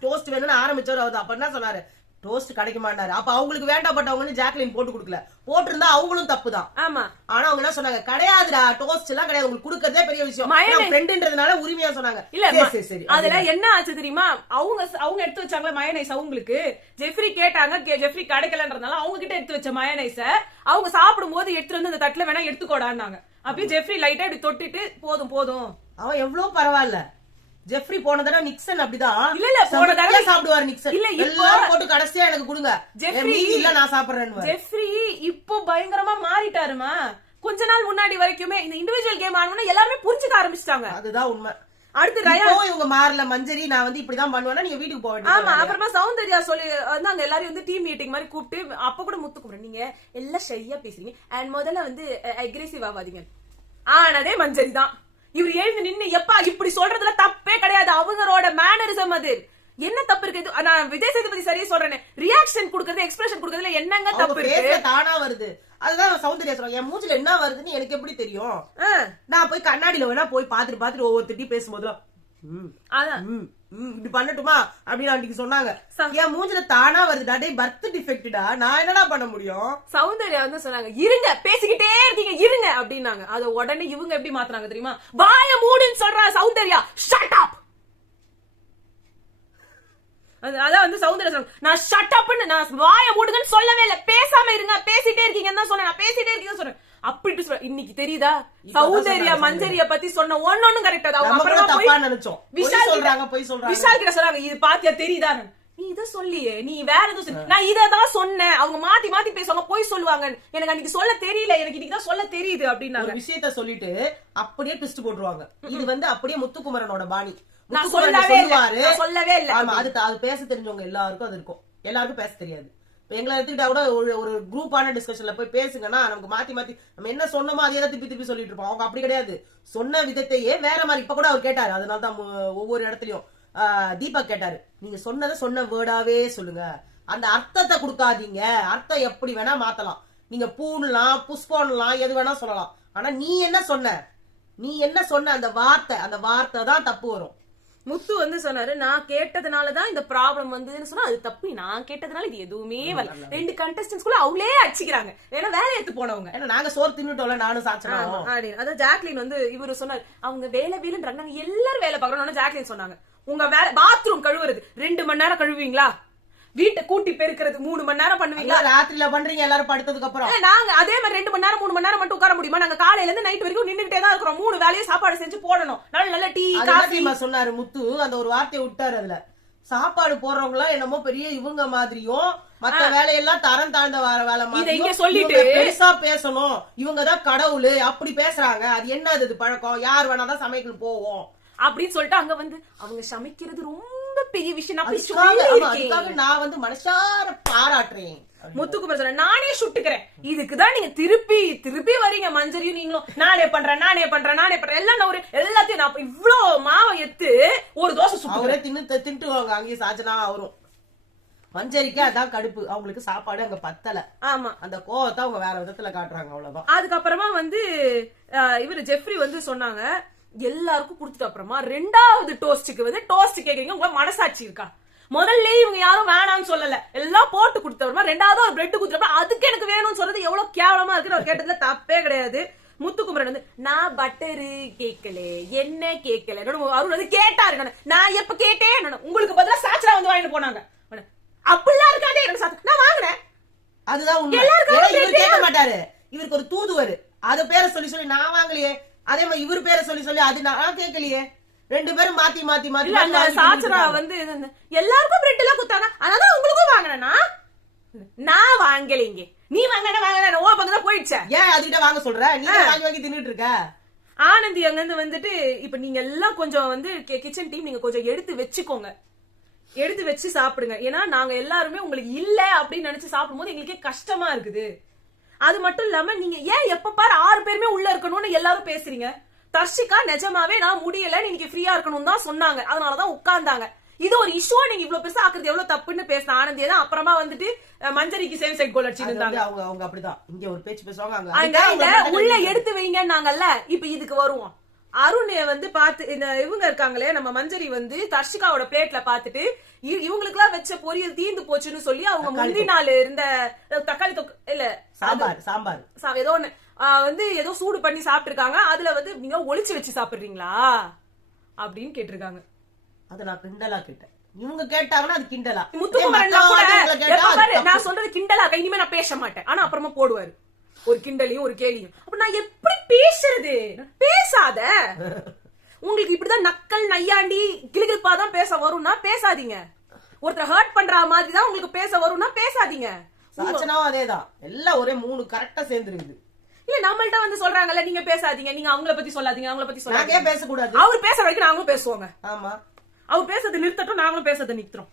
டோஸ்ட் வேணும்னு ஆரம்பிச்சாரு. அப்ப என்ன சொன்னாரு? டோஸ்ட் கிடைக்க மாட்டாரு. அப்ப அவங்களுக்கு வேண்டப்பட்டவங்க ஜாக்லின் போட்டு கொடுக்கல. போட்டிருந்தா அவங்களும் தப்புதான். ஆமா. ஆனா அவங்க என்ன சொன்னாங்க? கிடையாதுடா, டோஸ்ட் எல்லாம் கிடையாது, உங்களுக்கு கொடுக்கறதே பெரிய விஷயம். ஃப்ரெண்ட்ன்றதுனால உரிமையா சொன்னாங்க. இல்ல சரி. அதுல என்ன ஆச்சு தெரியுமா? அவங்க எடுத்து வச்சாங்களா மயோனைஸ். அவங்களுக்கு ஜெஃப்ரி கேட்டாங்க, ஜெஃப்ரி கிடைக்கலன்றதுனால அவங்க கிட்ட எடுத்து வச்ச மயோனைஸ அவங்க சாப்பிடும் போது எடுத்துட்டு வந்து அந்த தட்டுல வேணா எடுத்துக்கோடான்னாங்க. அப்பயே ஜெஃப்ரி லைட்டா இப்படி தொட்டிட்டு போதும். அவன் எவ்வளவு பரவாயில்ல. ஜெஃப்ரி போன தடவை நிக்சன் அப்படிதான். இல்ல போன தடவை சாப்பிடுவாரு நிக்சன். இல்ல எல்லாரும் போட்டு கடைசியா எனக்கு கொடுங்க, ஜெஃப்ரி இல்ல நான் சாப்பிடுறேன். ஜெஃப்ரி இப்போ பயங்கரமா மாறிட்டாருமா. கொஞ்ச நாள் முன்னாடி வரைக்குமே இந்த இண்டிவிஜுவல் கேம் ஆனவன எல்லாரும் புரிஞ்சுக்க ஆரம்பிச்சிட்டாங்க. அதுதான் உண்மை. அடுத்து ரயான் இவங்க மாறல. மஞ்சரி நான் வந்து இப்படிதான் பண்ணுவேன்னா நீங்க வீட்டுக்கு போக வேண்டியது. ஆமா. அப்புறமா சௌந்தர்யா சொல்லி வந்து அங்க எல்லாரும் வந்து டீம் மீட்டிங் மாதிரி கூப்பிட்டு அப்ப கூட முத்துக்குமரன் நீங்க எல்லாம் ஷையா பேசுறீங்க அண்ட் முதல்ல வந்து அக்ரெசிவ் ஆகாதீங்க ஆனதே மஞ்சரி தான். இவர் எழுந்து நின்னு எப்பா இப்படி சொல்றதுல தப்பே கிடையாது, அவங்களோட மேனரிசம் அது. என்ன தப்பு இருக்கு? நான் விஜய் சேதுபதி சரியா சொல்றேன், ரியாக்ஷன் கொடுக்கறது எக்ஸ்பிரஷன் கொடுக்கறதுல என்னங்க தப்பு இருக்கு? தானா வருது. அதுதான் சௌந்தர்யா சொல்றாங்க, என் மூஞ்சில என்ன வருதுன்னு எனக்கு எப்படி தெரியும்? நான் போய் கண்ணாடியில வேணா போய் பாத்துட்டு ஒவ்வொருத்திட்டையும் பேசும்போது இப்படி பண்ணட்டுமா அப்படின்னு அன்னைக்கு சொன்னாங்க. என் மூஞ்சில தானா வருது. பர்த் டிஃபெக்டா, நான் என்னடா பண்ண முடியும்? சௌந்தர்யா வந்து சொன்னாங்க இருங்க பேசிக்கிட்டே இருக்கீங்க இருங்க அப்படின்னாங்க. அத உடனே இவங்க எப்படி மாத்துறாங்க தெரியுமா? வாய மூடுன்னு சொல்றா சௌந்தர்யா. Shut up. அதான் வந்து சௌந்தர்யா சொல்றாங்க நான் ஷட் அப்னு, நான் வாய மூடுங்கன்னு சொல்லவே இல்ல, பேசாம இருங்க பேசிட்டே இருக்கீங்கன்னு தான் சொன்னேன். நான் பேசிட்டே இருக்கீங்கன்னு சொல்றேன். அப்படி சொல்ற இன்னைக்கு தெரியுதா சௌந்தர்யா மஞ்சரியா பத்தி சொன்ன ஒன்னொன்னு கரெக்டா தான். அப்புறமா தப்பா நினைச்சோம். விஷால் கிட்ட சொல்றாங்க இது பாத்தியா தெரியுதா? நீ இத சொல்லியே, நீ வேற எதுவும் நான் இததான் சொன்னேன். அவங்க மாத்தி மாத்தி பேசுவாங்க, போய் சொல்லுவாங்க. எனக்கு அன்னைக்கு சொல்ல தெரியல, எனக்கு இன்னைக்கு தான் சொல்ல தெரியுது அப்படின்னாங்க. விஷயத்த சொல்லிட்டு அப்படியே ட்விஸ்ட் போட்டுருவாங்க. இது வந்து அப்படியே முத்துக்குமரனோட பாணி. நான் சொல்லவே இல்ல. ஆமா, அது பேச தெரிஞ்சவங்க எல்லாருக்கும் அது இருக்கும். எல்லாருக்கும் பேச தெரியாது. எங்களை எடுத்துக்கிட்டா கூட ஒரு குரூப்பான டிஸ்கஷன்ல போய் பேசுங்கன்னா நமக்கு மாத்தி மாத்தி நம்ம என்ன சொன்னோமோ அதே தான் திருப்பி சொல்லிட்டு இருப்போம். அவங்க அப்படி கிடையாது, சொன்ன விதத்தையே வேற மாதிரி. இப்ப கூட அவர் கேட்டாரு, அதனாலதான் ஒவ்வொரு இடத்துலயும் தீபக் கேட்டாரு, நீங்க சொன்ன வேர்டாவே சொல்லுங்க, அந்த அர்த்தத்தை கொடுக்காதீங்க. அர்த்தம் எப்படி வேணா மாத்தலாம், நீங்க பூணலாம் புஷ்பம்லாம் எது வேணா சொல்லலாம். ஆனா நீ என்ன சொன்ன அந்த வார்த்தை தான் தப்பு வரும். முத்து வந்து சொன்னாரு, நான் கேட்டதுனாலதான் இந்த ப்ராப்ளம் வந்ததுன்னு சொன்னா அது தப்பு. நான் கேட்டதுனால இது எதுவுமே வரல. 2 கண்டஸ்டன்ஸ்குள்ள அவங்களே அடிச்சுக்கிறாங்க. ஏன்னா வேலை எடுத்து போனவங்க. ஏன்னா நாங்க சோறு தின்னுட்டோம்ல, நானும் சாச்சனோம் அப்படின்னு. அதாவது ஜாக்லின் வந்து இவரு சொன்னாரு, அவங்க வேலைன்றாங்க, நாங்க எல்லாரும் வேலை பாக்குறோம். ஜாக்லின் சொன்னாங்க, உங்க வேலை பாத்ரூம் கழுவுறது 2 மணி நேரம் கழுவுவீங்களா? வீட்டை கூட்டி பெருக்கிறது 3 மணி நேரம் பண்ணுவீங்களா? ராத்திரில பண்றீங்க எல்லாரும் படுத்ததுக்கு அப்புறம். நாங்க அதே மாதிரி 2 மணி நேரம் 3 மணி நேரம் மட்டும் உட்கார முடியுமா? நாங்க காலையில இருந்து நைட் வரைக்கும் நின்னுகிட்டே தான் இருக்கிறோம். 3 வேலையும் சாப்பாடு செஞ்சு போடணும். நல்ல டீ காஃபி சொன்னாரு முத்து. அந்த ஒரு வார்த்தையை விட்டாரு. அதுல சாப்பாடு போடுறவங்க எல்லாம் என்னமோ பெரிய இவங்க மாதிரியும் மத்த வேலையெல்லாம் தரம் தாழ்ந்த வர வேலை மாதிரி சொல்லிட்டு பெருசா பேசணும். இவங்கதான் கடவுள் அப்படி பேசுறாங்க. அது என்னது இது பழக்கம்? யார் வேணாதான் சமைக்கணும் போவோம் அப்படின்னு சொல்லிட்டு அங்க வந்து அவங்க சமைக்கிறது ரொம்ப பெரிய விஷயம். நான் வந்து மனசார பாராட்டுறேன். முத்துக்குமார் சொல்ற, நானே சுட்டுக்கிறேன். இதுக்குதான் நீங்க திருப்பி திருப்பி வரீங்க. மஞ்சரியும் நீங்களும் நானே பண்றேன் எல்லாம் ஒரு எல்லாத்தையும் நான் இவ்வளவு மாவை எடுத்து ஒரு தோசை சுட்டு தின்ட்டுவாங்க. அங்கேயும் சாச்சனா வரும். மஞ்சரிக்கு அதான் கடுப்பு. அவங்களுக்கு சாப்பாடு அங்க பத்தல. ஆமா, அந்த கோவத்தை அவங்க வேற விதத்துல காட்டுறாங்க. அவ்வளவுதான். அதுக்கப்புறமா வந்து இவரு ஜெஃப்ரி வந்து சொன்னாங்க, எல்லாருக்கும் கொடுத்துட்டு அப்புறமா 2வது டோஸ்டுக்கு வந்து டோஸ்ட் கேக்குறீங்க, உங்க மனசாட்சி இருக்கா? முதல்ல இவங்க யாரும் வேணாம்னு சொல்லல, எல்லாம் போட்டு கொடுத்தவரமா 2வது ஒரு பிரெட் கொடுத்தப்ப அதுக்கு எனக்கு வேணும்னு சொல்றது எவ்வளவு கேவலமா இருக்குன்னு அவர் கேட்டதுல தப்பே கிடையாது. முத்துக்குமரன் வந்து, நான் பட்டரு கேட்கல, என்ன கேட்கல. அருண் வந்து கேட்டாரு, நான் எப்ப கேட்டேன், உங்களுக்கு பதிலா சாச்சரா வந்து வாங்கிட்டு போனாங்க. அப்படிலாம் இருக்காதே, நான் வாங்கினேன். அதுதான் உண்மை. இவர் கேட்க மாட்டாரு. இவருக்கு ஒரு தூதுவரு, அது பேரை சொல்லி சொல்லி நான் வாங்கலையே, அதே மாதிரி இவர் பேரை சொல்லி சொல்லி அது நான் கேட்கலையே. 2 பேரும் மாத்தி மாத்தி மாத்தி அந்த சாச்சரா வந்து எல்லாருக்கும் பிரெட் எல்லாம் குத்தாங்க, அதனால உங்களுக்கும் வாங்கினா நான் வாங்கலைங்க. நீ வாங்கின ஓ பக்கம் போயிடுச்ச. ஏன் அதுகிட்ட வாங்க சொல்ற? நீ வாங்கி வாங்கி தின்னுட்டு இருக்க. ஆனந்தி அங்க இருந்து வந்துட்டு, இப்ப நீங்க எல்லாம் கொஞ்சம் வந்து கிச்சன் டீம் நீங்க கொஞ்சம் எடுத்து வச்சுக்கோங்க, எடுத்து வச்சு சாப்பிடுங்க. ஏன்னா நாங்க எல்லாருமே உங்களுக்கு இல்ல அப்படின்னு நினைச்சு சாப்பிடும்போது எங்களுக்கே கஷ்டமா இருக்குது. அது மட்டும் இல்லாம நீங்க ஏன் எப்ப பாரு 6 பேருமே உள்ள இருக்கணும்னு எல்லாரும் பேசுறீங்க? தர்ஷிகா நிஜமாவே நான் முடியல, நீங்க ஃப்ரீயா இருக்கணும் தான் சொன்னாங்க, அதனாலதான் உட்கார்ந்தாங்க. இது ஒரு இஷ்யூ நீங்க இவ்வளவு பெருசா ஆக்குறது எவ்வளவு தப்புன்னு பேசின ஆனந்தியே தான் அப்புறமா வந்துட்டு மஞ்சரிக்கு சேம் சைட் கோல் அடிச்சிருந்தாங்க. அவங்க அப்படிதான் இங்க ஒரு பேச்சு பேசுவாங்க, அங்க உள்ள எடுத்து வைங்கன்னாங்கல்ல. இப்ப இதுக்கு வருவோம். அருண் வந்து பாத்து இந்த இவங்க இருக்காங்களே நம்ம மஞ்சரி வந்து தர்ஷிகாவோட பிளேட்ல பாத்துட்டு இவங்களுக்கு எல்லாம் வச்ச பொரியல் தீர்ந்து போச்சுன்னு சொல்லி அவங்க முந்தி நாள் இருந்த தக்காளி இல்ல சாம்பார் ஏதோ ஒண்ணு வந்து ஏதோ சூடு பண்ணி சாப்பிட்டு இருக்காங்க. அதுல வந்து நீங்க ஒளிச்சு வச்சு சாப்பிடுறீங்களா அப்படின்னு கேட்டிருக்காங்க. அத நான் கிண்டலா கேட்டேன். இவங்க கேட்டாங்கன்னா அது கிண்டலா. முத்துக்குமரன் நான் சொல்றது கிண்டலா, இனிமே நான் பேச மாட்டேன். ஆனா அப்புறமா போடுவாரு ஒரு கிண்டலையும் ஒரு கேலியும். அப்ப நான் எப்படி பேசுறது? பேசாத. உங்களுக்கு இப்படிதான் நக்கல் நையாண்டி கிளிகிழப்பாதான் பேச வரும்னா பேசாதீங்க. ஒருத்தர் ஹர்ட் பண்ற மாதிரி தான் உங்களுக்கு பேச வரும்னா பேசாதீங்க. சாச்சனாவும் அதேதான். எல்லாம் ஒரே 3 கரெக்டா சேர்ந்துருக்குது. இல்ல நம்மள்ட்ட வந்து சொல்றாங்கல்ல, நீங்க பேசாதீங்க, நீங்க அவங்கள பத்தி சொல்லாதீங்க, அவங்கள பத்தி சொல்லாதீங்க. பேசக்கூடாது. அவர் பேசுற வரைக்கும் நாங்களும் பேசுவாங்க. ஆமா, அவர் பேசுறது நிறுத்தட்டும், நாங்களும் பேசுறதை நிறுத்துறோம்.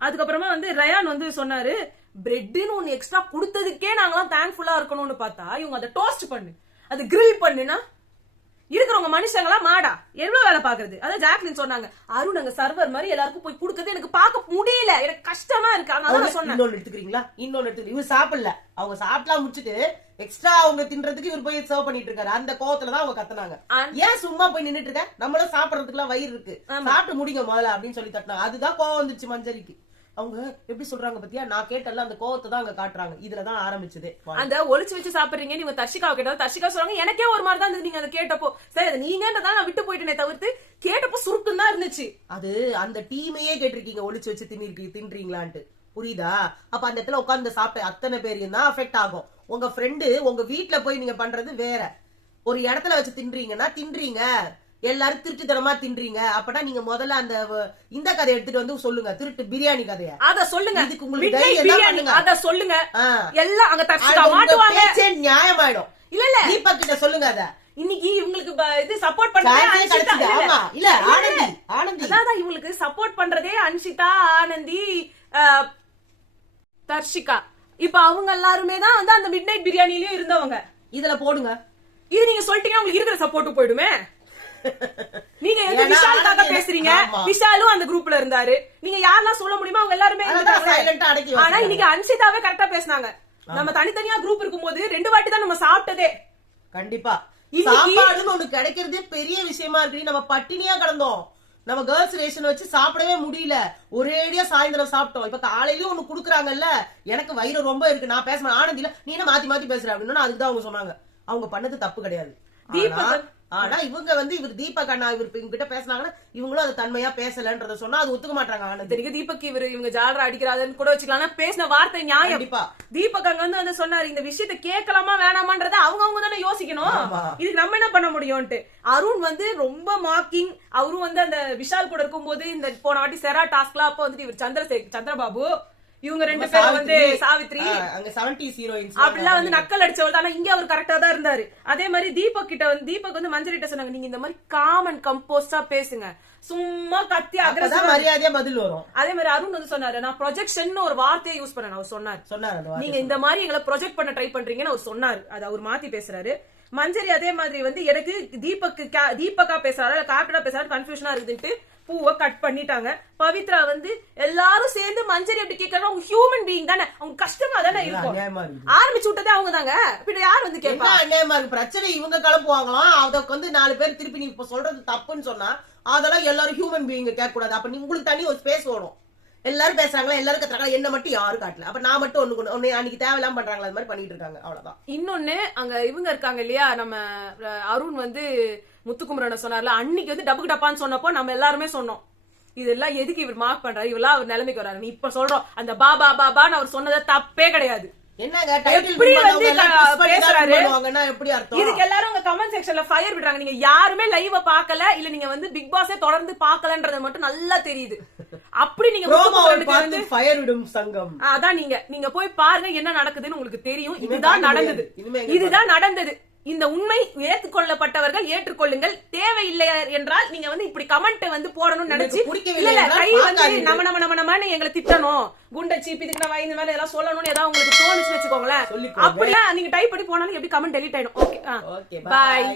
அதுக்கப்புறமா வந்து ரயான் வந்து சொன்னாரு, பிரெட்னு ஒண்ணு எக்ஸ்ட்ரா கொடுத்ததுக்கே நாங்களாம் தேங்க்ஃபுல்லா இருக்கணும்னு பார்த்தா இவங்க அதை டோஸ்ட் பண்ணு, அது கிரில் பண்ணுனா இருக்கிறவங்க மனுஷங்களா மாடா எவ்வளவு வேலை பாக்குறது. அதான் ஜாக்லின் சொன்னாங்க, அருண் அங்க சர்வர் மாதிரி எல்லாருக்கும் போய் கொடுக்கறது எனக்கு பார்க்க முடியல, எனக்கு கஷ்டமா இருக்கு. அதனால சொன்னேன். இன்னொன்னு எடுத்துக்கிறீங்களா? இன்னொன்னு எடுத்துக்கிறீங்க. இவர் சாப்பிடல, அவங்க சாப்பிட்டா முடிச்சுட்டு எக்ஸ்ட்ரா அவங்க தின்றதுக்கு இவர் போய் சர்வ் பண்ணிட்டு இருக்காரு. அந்த கோவத்துலதான் அவங்க கத்துனாங்க, ஏன் சும்மா போய் நின்னுட்டு இருக்க, நம்மளும் சாப்பிடறதுக்கு எல்லாம் வயிறு இருக்கு, சாப்பிட்டு முடிங்க முதல்ல அப்படின்னு சொல்லி தட்டினாங்க. அதுதான் கோவம் வந்துச்சு மஞ்சரிக்கு. அவங்க எப்படி சொல்றாங்க பத்தியா, நான் கேட்டல அந்த கோவத்தை தான் அங்க காட்டுறாங்க. இதுலதான் ஆரம்பிச்சது. அந்த ஒளிச்சு வச்சு சாப்பிடுறீங்க. நீங்க தர்ஷிகாவை கேட்டா தர்ஷிகா சொல்றாங்க, எனக்கே ஒரு மாதிரி தான் இருந்தது நீங்க அதை கேட்டப்போ. சரி, அது நீங்கன்றதான் நான் விட்டு போயிட்டேனே தவிர்த்து கேட்டப்போ சுருக்கம் தான் இருந்துச்சு. அது அந்த டீமையே கேட்டிருக்கீங்க, ஒளிச்சு வச்சு தின்றீங்களான்ட்டு. புரியுதா? அப்ப அந்த இடத்துல உட்கார்ந்து சாப்பிட்ட அத்தனை பேரையும் தான் அஃபெக்ட் ஆகும். உங்க ஃப்ரெண்டு உங்க வீட்டுல போய் நீங்க பண்றது வேற. ஒரு இடத்துல வச்சு தின்றீங்கன்னா தின்றீங்க, எல்லாரும் திருட்டுத்தனமா தின்றீங்க. அப்பனா நீங்க முதல்ல அந்த இந்த கதையை எடுத்துட்டு வந்து சொல்லுங்க, திருட்டு பிரியாணி கதையை. அத சொல்லுங்க. இதுக்கு உங்களுக்கு தைரியம் பண்ணுங்க. அத சொல்லுங்க. எல்லாம் அங்க தர்ஷிகா மாட்டுவாங்க. பேச்சே நியாயமாயிடும். இல்ல இல்ல, தீபக் கிட்ட சொல்லுங்க. அத இன்னைக்கு இவங்களுக்கு இது சப்போர்ட் பண்றதே அன்ஷிதா. ஆமா, இல்ல ஆனந்தி அதான் இவங்களுக்கு சப்போர்ட் பண்றதே அன்ஷிதா, ஆனந்தி, தர்ஷிகா. இப்ப அவங்க எல்லாருமே தான் வந்து அந்த மிட் நைட் பிரியாணிலயும் இருந்தவங்க. இதுல போடுங்க. இது நீங்க சொல்லிட்டீங்கன்னா உங்களுக்கு இருக்கிற சப்போர்ட் போயிடுமே. நீங்க எந்த விஷாலுக்காக பேசுறீங்க? விஷாலும் அந்த குரூப்ல இருந்தாரு. நீங்க யாரெல்லாம் சொல்ல முடியுமா? அவங்க எல்லாருமே இருந்தாங்க. ஆனா இன்னைக்கு அன்ஷிதாவே கரெக்டா பேசினாங்க. நம்ம தனித்தனியா குரூப் இருக்கும்போது 2 வாட்டி தான் நம்ம சாப்பிட்டதே. கண்டிப்பா சாப்பாடுன்னு ஒண்ணு கிடைக்கிறதே பெரிய விஷயமா இருக்கு. நம்ம பட்டினியா கிடந்தோம். நம்ம கேர்ள்ஸ் ரேஷன் வச்சு சாப்பிடவே முடியல, ஒரேடியா சாயந்தரம் சாப்பிட்டோம். இப்ப காலையிலயும் ஒண்ணு குடுக்குறாங்கல்ல, எனக்கு வயிறு ரொம்ப இருக்கு, நான் பேச ஆனந்தில நீ என்ன மாத்தி மாத்தி பேசுற அப்படின்னு அதுக்குதான் அவங்க சொன்னாங்க. அவங்க பண்ணது தப்பு கிடையாது. ஆனா இவங்க வந்து இவர் தீபக் அண்ணா இவர் கிட்ட பேசினாங்கன்னா இவங்களும் அதை தன்மையா பேசலன்றத சொன்னா அது ஒத்துக்க மாட்டாங்க. ஆனந்த் தீபக் இவங்க ஜாலரா அடிக்கிறாருன்னு கூட வச்சுக்கலாம், பேசின வார்த்தை நியாயம். கண்டிப்பா தீபக் அங்க வந்து சொன்னாரு இந்த விஷயத்த கேட்கலாமா வேணாமான்றத அவங்க தானே யோசிக்கணும். இதுக்கு நம்ம என்ன பண்ண முடியும்ட்டு. அருண் வந்து ரொம்ப மார்க்கிங். அவரும் வந்து அந்த விஷால் கூட இருக்கும்போது இந்த போன வாட்டி செரா டாஸ்க்லாம் அப்ப வந்துட்டு இவர் சந்திரபாபு இவங்க ரெண்டு பேரும் வந்து சாவித்ரி அங்க 70s ஹீரோயின்ஸ் அப்படிலாம் வந்து நக்கல் அடிச்சவள் தான். இங்க அவர் கரெக்டா தான் இருந்தாரு. அதே மாதிரி தீபக் வந்து மஞ்சள் கிட்ட சொன்னாங்க நீங்க இந்த மாதிரி காம் அண்ட் கம்போஸ்டா பேசுங்க, சும்மா கத்தி அக்ரஸிவா மரியாதையா பதில் வரும். அதே மாதிரி அருண் வந்து சொன்னாரு நான் ப்ரொஜெக்ஷன் ஒரு வார்த்தையை யூஸ் பண்ணேன். அவர் சொன்னாரு நீங்க இந்த மாதிரி எங்களை ப்ரொஜெக்ட் பண்ண ட்ரை பண்றீங்கன்னு அவர் சொன்னாரு. அது அவர் மாத்தி பேசுறாரு. மஞ்சரி அதே மாதிரி வந்து எனக்கு தீபக்கா பேசுறாரு கேப்டனா பேசுறாரு கன்ஃபியூஷனா இருக்குதுன்ட்டு பூவை கட் பண்ணிட்டாங்க. பவித்ரா வந்து எல்லாரும் சேர்ந்து மஞ்சரி எப்படி கேட்கறாங்க, அவங்க ஹியூமன் பீயிங் தானே, அவங்க கஷ்டமா தானே இருக்கும். ஆரம்பிச்சு விட்டதே அவங்க தாங்க, பின்ன யார் வந்து கேட்பா? அநியாயமா இருக்கு. பிரச்சனை இவங்க கிளப்புவாங்களாம், அதுக்கு வந்து 4 பேர் திருப்பி நீ இப்ப சொல்றது தப்புன்னு சொன்னா அதெல்லாம் எல்லாரும் ஹியூமன் பீயிங் கேட்க கூடாது. அப்ப நீ உங்களுக்கு தனி ஒரு ஸ்பேஸ் வேணும். எல்லாரும் பேசுறாங்களா, எல்லாரும் கத்துறாங்களா, என்ன மட்டும் யாரும் காட்டல, அப்ப நான் மட்டும் ஒண்ணு அன்னைக்கு தேவையில்லாம பண்றாங்களா, அது மாதிரி பண்ணிட்டு இருக்காங்க. அவ்வளவுதான். இன்னொன்னு அங்க இவங்க இருக்காங்க இல்லையா, நம்ம அருண் வந்து முத்துக்குமரனை சொன்னார்ல, அன்னைக்கு வந்து டப்புக்கு டப்பான்னு சொன்னப்போ நம்ம எல்லாருமே சொன்னோம் இதெல்லாம் எதுக்கு இவர் மார்க் பண்றாரு, இவெல்லாம் அவர் நிலைமைக்கு வராரு. இப்ப சொல்றோம் அந்த பாபான்னு அவர் சொன்னது தப்பே கிடையாது. என்னங்க எப்படி வந்து பேசுறாரு எப்படி அர்த்தம்? இதுக்கு எல்லாரும் கமெண்ட் செக்ஷன்ல ஃபயர் விடுறாங்க. நீங்க யாருமே லைவ் பார்க்கல, இல்ல நீங்க வந்து பிக் பாஸே தொடர்ந்து பார்க்கலன்றது மட்டும் நல்லா தெரியுது. அப்படி நீங்க ஃபயர் விடும் சங்கம் அதான் நீங்க போய் பாருங்க என்ன நடக்குதுன்னு உங்களுக்கு தெரியும். இதுதான் நடந்தது. இந்த உண்மை ஏற்றுக்கொள்ளப்பட்டவர்கள் ஏற்றுக்கொள்ளுங்கள், தேவையில்லை என்றால் நீங்க வந்து இப்படி கமெண்ட் வந்து போடணும்னு நினைச்சு நம்ம எங்களை திட்டணும், குண்டை சீப் இதுக்கு நான் இந்த மாதிரி எல்லாம் சொல்லணும்னு ஏதாவது உங்களுக்கு தோணுச்சு வச்சுக்கோங்களேன். அப்படியே நீங்க டைப் பண்ணி போனாலும் எப்படி கமெண்ட் டெலிட் ஆயிடும். ஓகே, பாய்.